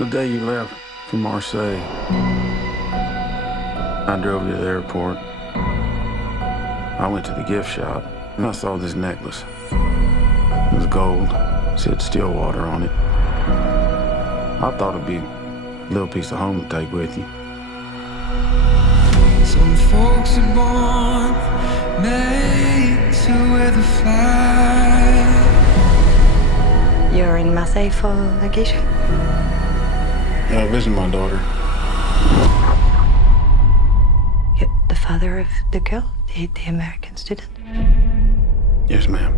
The day you left for Marseille, I drove to the airport. I went to the gift shop and I saw this necklace. It was gold, said Stillwater on it. I thought it'd be a little piece of home to take with you. Some folks are born made to wear the flag. You're in Marseille for vacation? Yeah, I visited my daughter. You're the father of the girl, the American student? Yes, ma'am.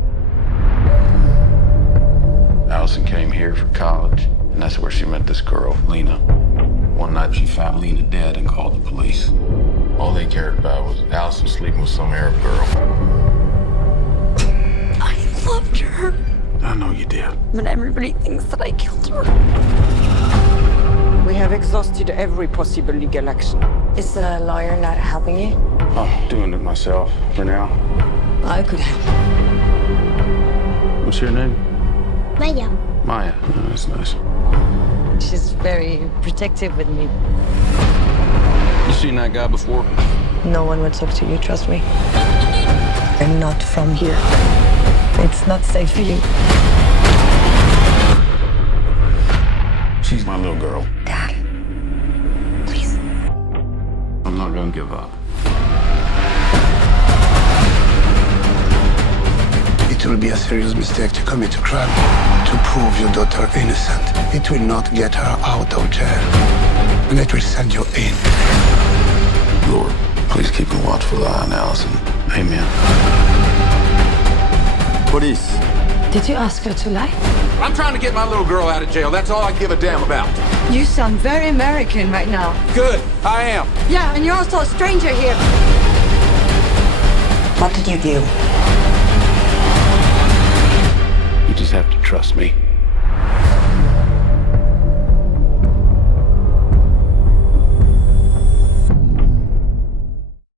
Allison came here for college, and that's where she met this girl, Lena. One night she found Lena dead and called the police. All they cared about was Allison sleeping with some Arab girl. I loved her. I know you did. But everybody thinks that I killed her. We have exhausted every possible legal action. Is the lawyer not helping you? I'm doing it myself for now. I could help. What's your name? Maya. Maya. Oh, that's nice. She's very protective with me. You seen that guy before? No one would talk to you, trust me. I'm not from here. It's not safe for you. She's my little girl. Dad, please. I'm not gonna give up. It will be a serious mistake to commit a crime to prove your daughter innocent. It will not get her out of jail, and it will send you in. Lord, please keep a watchful eye on Allison. Amen. Police. Did you ask her to lie? I'm trying to get my little girl out of jail. That's all I give a damn about. You sound very American right now. Good, I am. Yeah, and you're also a stranger here. What did you do? You just have to trust me.